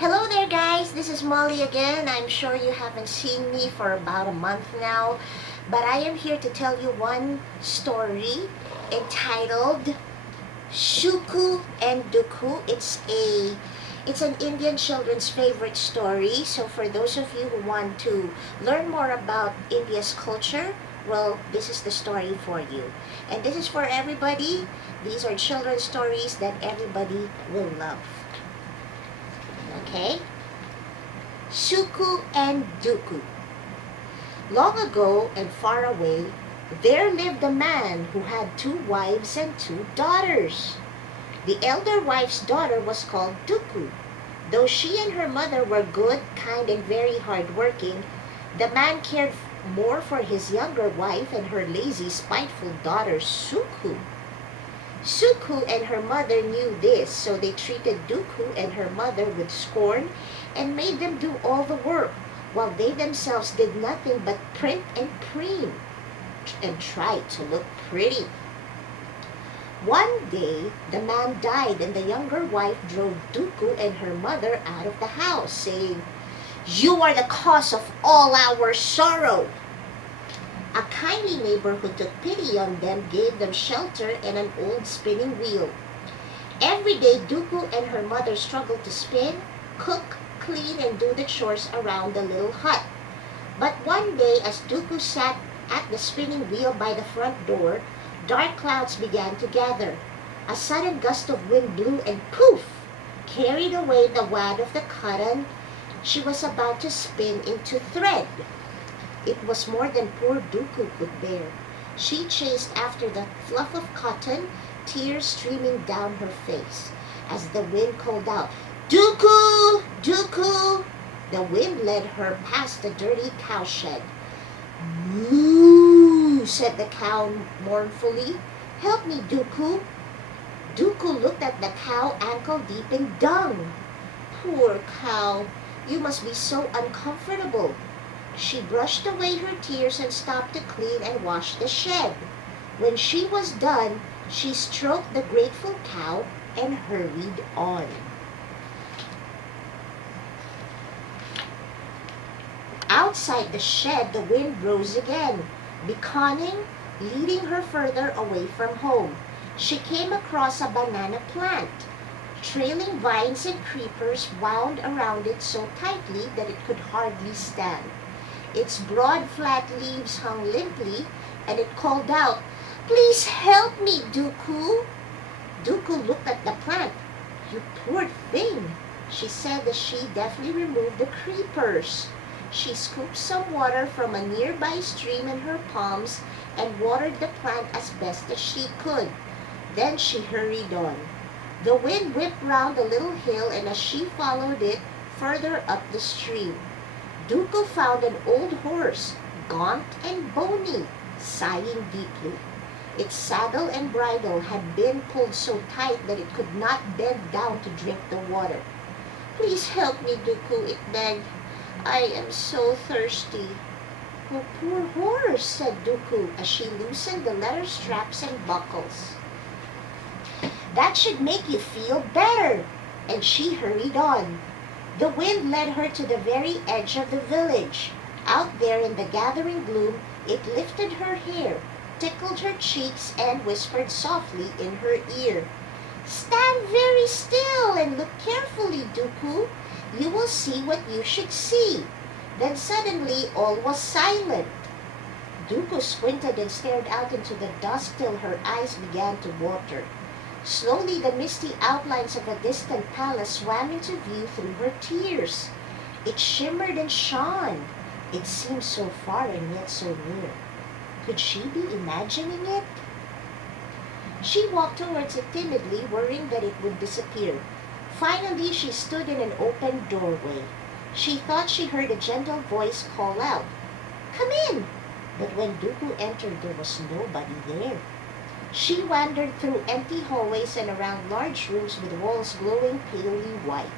Hello there guys, this is Molly again. I'm sure you haven't seen me for about a month now, but I am here to tell you one story entitled Sukhu and Dukhu. It's an Indian children's favorite story. So for those of you who want to learn more about India's culture, well, this is the story for you. And this is for everybody. These are children's stories that everybody will love. Okay? Sukhu and Dukhu. Long ago and far away, there lived a man who had 2 wives and 2 daughters. The elder wife's daughter was called Dukhu. Though she and her mother were good, kind, and very hardworking, the man cared more for his younger wife and her lazy, spiteful daughter, Sukhu. Sukhu and her mother knew this, so they treated Dukhu and her mother with scorn and made them do all the work, while they themselves did nothing but print and preen and try to look pretty. One day, the man died and the younger wife drove Dukhu and her mother out of the house, saying, "You are the cause of all our sorrow." A kindly neighbor who took pity on them gave them shelter and an old spinning wheel. Every day, Dukhu and her mother struggled to spin, cook, clean, and do the chores around the little hut. But one day, as Dukhu sat at the spinning wheel by the front door, dark clouds began to gather. A sudden gust of wind blew and poof, carried away the wad of the cotton she was about to spin into thread. It was more than poor Dukhu could bear. She chased after the fluff of cotton, tears streaming down her face. As the wind called out, "Dukhu! Dukhu!" the wind led her past the dirty cowshed. "Moo!" said the cow mournfully. "Help me, Dukhu." Dukhu looked at the cow ankle deep in dung. "Poor cow, you must be so uncomfortable." She brushed away her tears and stopped to clean and wash the shed. When she was done, she stroked the grateful cow and hurried on. Outside the shed, the wind rose again, beckoning, leading her further away from home. She came across a banana plant. Trailing vines and creepers wound around it so tightly that it could hardly stand. Its broad, flat leaves hung limply, and it called out, "Please help me, Dukhu." Dukhu looked at the plant. "You poor thing," she said as she deftly removed the creepers. She scooped some water from a nearby stream in her palms and watered the plant as best as she could. Then she hurried on. The wind whipped round a little hill, and as she followed it further up the stream, Dukhu found an old horse, gaunt and bony, sighing deeply. Its saddle and bridle had been pulled so tight that it could not bend down to drink the water. "Please help me, Dukhu," it begged. "I am so thirsty." "Oh, poor horse," said Dukhu as she loosened the leather straps and buckles. "That should make you feel better." And she hurried on. The wind led her to the very edge of the village. Out there in the gathering gloom, it lifted her hair, tickled her cheeks, and whispered softly in her ear, "Stand very still and look carefully, Dukhu. You will see what you should see." Then suddenly all was silent. Dukhu squinted and stared out into the dusk till her eyes began to water. Slowly, the misty outlines of a distant palace swam into view through her tears. It shimmered and shone. It seemed so far and yet so near. Could she be imagining it? She walked towards it timidly, worrying that it would disappear. Finally, she stood in an open doorway. She thought she heard a gentle voice call out, "Come in!" But when Dukhu entered, there was nobody there. She wandered through empty hallways and around large rooms with walls glowing palely white.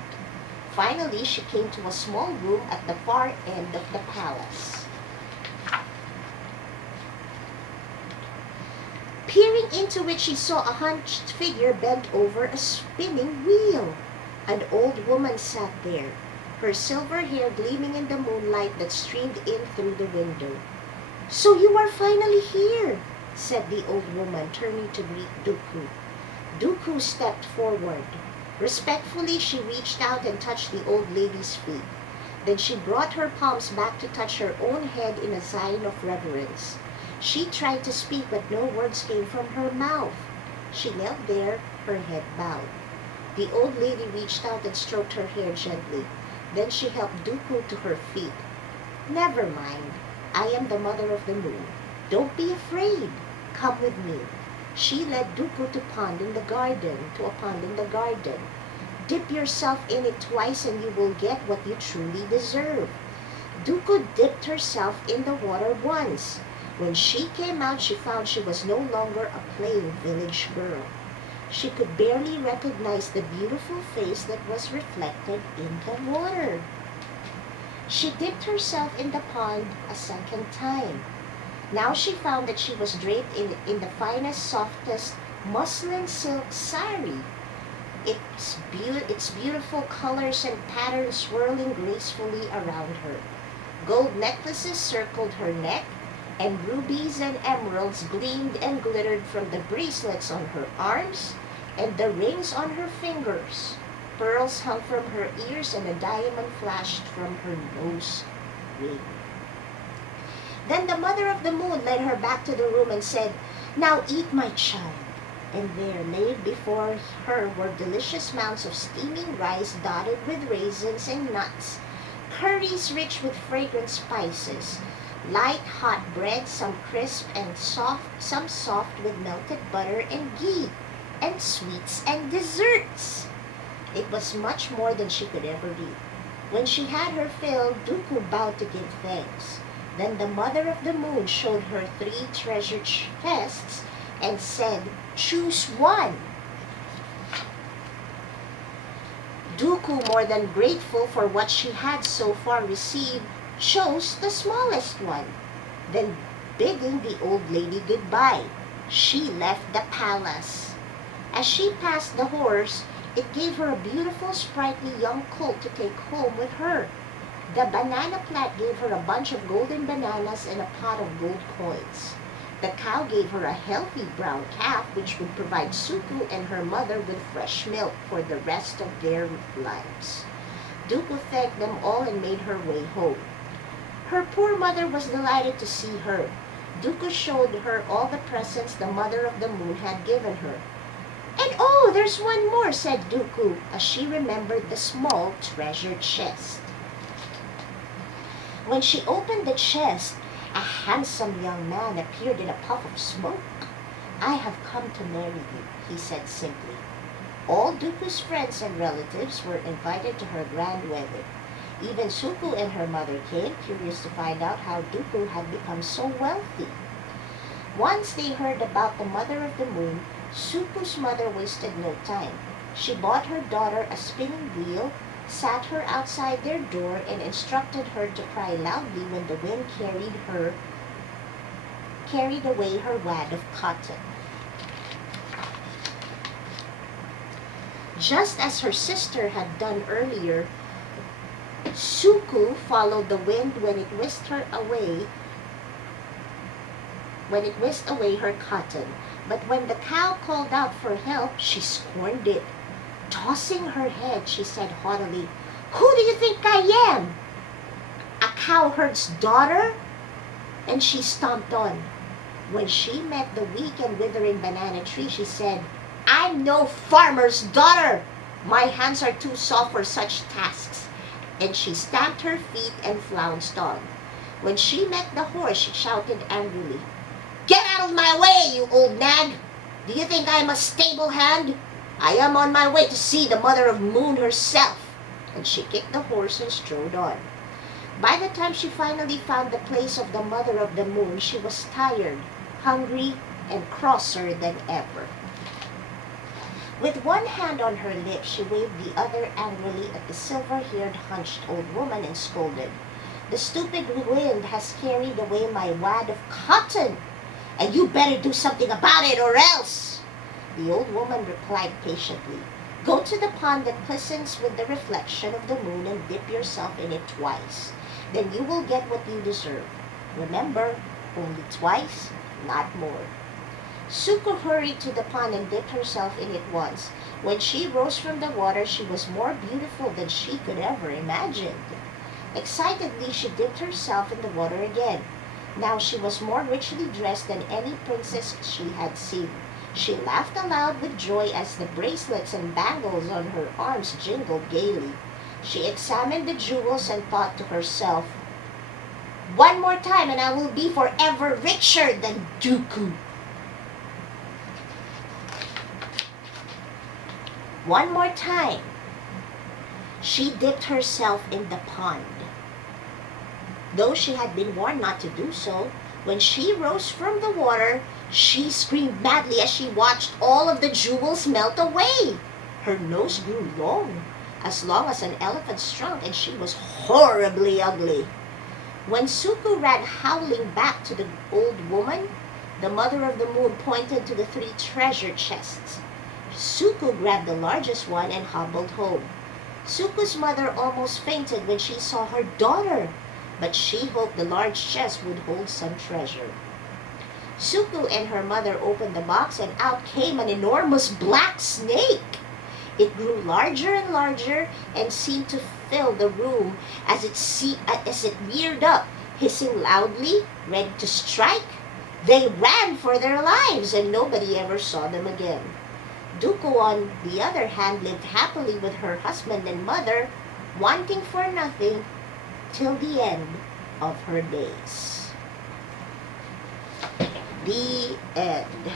Finally, she came to a small room at the far end of the palace. Peering into it, she saw a hunched figure bent over a spinning wheel. An old woman sat there, her silver hair gleaming in the moonlight that streamed in through the window. "So you are finally here," said the old woman, turning to greet Dukhu. Dukhu stepped forward. Respectfully, she reached out and touched the old lady's feet. Then she brought her palms back to touch her own head in a sign of reverence. She tried to speak, but no words came from her mouth. She knelt there, her head bowed. The old lady reached out and stroked her hair gently. Then she helped Dukhu to her feet. "Never mind. I am the mother of the moon. Don't be afraid. Come with me." She led Dukhu to a pond in the garden. "Dip yourself in it twice and you will get what you truly deserve." Dukhu dipped herself in the water once. When she came out, she found she was no longer a plain village girl. She could barely recognize the beautiful face that was reflected in the water. She dipped herself in the pond a second time. Now she found that she was draped in the finest, softest muslin silk sari. Its beautiful colors and patterns swirling gracefully around her. Gold necklaces circled her neck, and rubies and emeralds gleamed and glittered from the bracelets on her arms and the rings on her fingers. Pearls hung from her ears and a diamond flashed from her nose ring. Then the mother of the moon led her back to the room and said, "Now eat, my child." And there laid before her were delicious mounds of steaming rice dotted with raisins and nuts, curries rich with fragrant spices, light hot bread, some crisp and soft, some soft with melted butter and ghee, and sweets and desserts. It was much more than she could ever eat. When she had her fill, Dukhu bowed to give thanks. Then the mother of the moon showed her 3 treasured chests and said, "Choose one." Dukhu, more than grateful for what she had so far received, chose the smallest one. Then, bidding the old lady goodbye, she left the palace. As she passed the horse, it gave her a beautiful, sprightly young colt to take home with her. The banana plant gave her a bunch of golden bananas and a pot of gold coins. The cow gave her a healthy brown calf, which would provide Sukhu and her mother with fresh milk for the rest of their lives. Dukhu thanked them all and made her way home. Her poor mother was delighted to see her. Dukhu showed her all the presents the mother of the moon had given her. "And oh, there's one more," said Dukhu, as she remembered the small treasure chest. When she opened the chest, a handsome young man appeared in a puff of smoke. "I have come to marry you," he said simply. All Dukhu's friends and relatives were invited to her grand wedding. Even Sukhu and her mother came, curious to find out how Dukhu had become so wealthy. Once they heard about the mother of the moon, Sukhu's mother wasted no time. She bought her daughter a spinning wheel, sat her outside their door, and instructed her to cry loudly when the wind carried away her wad of cotton. Just as her sister had done earlier, Sukhu followed the wind when it whisked away her cotton. But when the cow called out for help, she scorned it. Tossing her head, she said haughtily, "Who do you think I am? A cowherd's daughter?" And she stomped on. When she met the weak and withering banana tree, she said, "I'm no farmer's daughter. My hands are too soft for such tasks." And she stamped her feet and flounced on. When she met the horse, she shouted angrily, "Get out of my way, you old nag! Do you think I'm a stable hand? I am on my way to see the mother of moon herself." And she kicked the horse and strode on. By the time she finally found the place of the mother of the moon, she was tired, hungry, and crosser than ever. With one hand on her lips, she waved the other angrily at the silver-haired, hunched old woman and scolded, "The stupid wind has carried away my wad of cotton, and you better do something about it or else." The old woman replied patiently, Go to the pond that glistens with the reflection of the moon and dip yourself in it twice. Then you will get what you deserve. Remember, only twice, not more. Sukhu hurried to the pond and dipped herself in it once. When she rose from the water, she was more beautiful than she could ever imagine. Excitedly, she dipped herself in the water again. Now she was more richly dressed than any princess she had seen. She laughed aloud with joy as the bracelets and bangles on her arms jingled gaily. She examined the jewels and thought to herself, "One more time and I will be forever richer than Dukhu." One more time. She dipped herself in the pond. Though she had been warned not to do so, when she rose from the water, she screamed madly as she watched all of the jewels melt away. Her nose grew long as an elephant's trunk, and she was horribly ugly. When Sukhu ran howling back to the old woman, the mother of the moon pointed to the 3 treasure chests. Sukhu grabbed the largest one and hobbled home. Sukhu's mother almost fainted when she saw her daughter, but she hoped the large chest would hold some treasure. Sukhu and her mother opened the box, and out came an enormous black snake. It grew larger and larger and seemed to fill the room as it reared up, hissing loudly, ready to strike. They ran for their lives, and nobody ever saw them again. Dukhu, on the other hand, lived happily with her husband and mother, wanting for nothing till the end of her days. The end.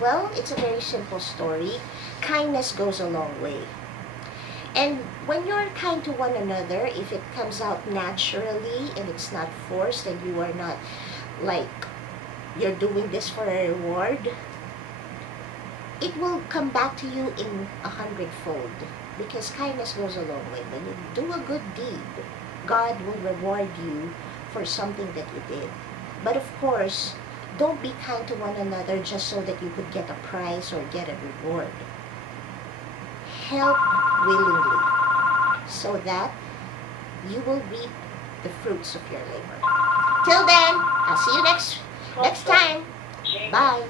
Well, it's a very simple story. Kindness goes a long way. And when you're kind to one another, if it comes out naturally and it's not forced and you are not like you're doing this for a reward, it will come back to you in 100-fold, because kindness goes a long way. When you do a good deed, God will reward you for something that you did. But of course, don't be kind to one another just so that you could get a prize or get a reward. Help willingly so that you will reap the fruits of your labor. Till then, I'll see you next time. Bye.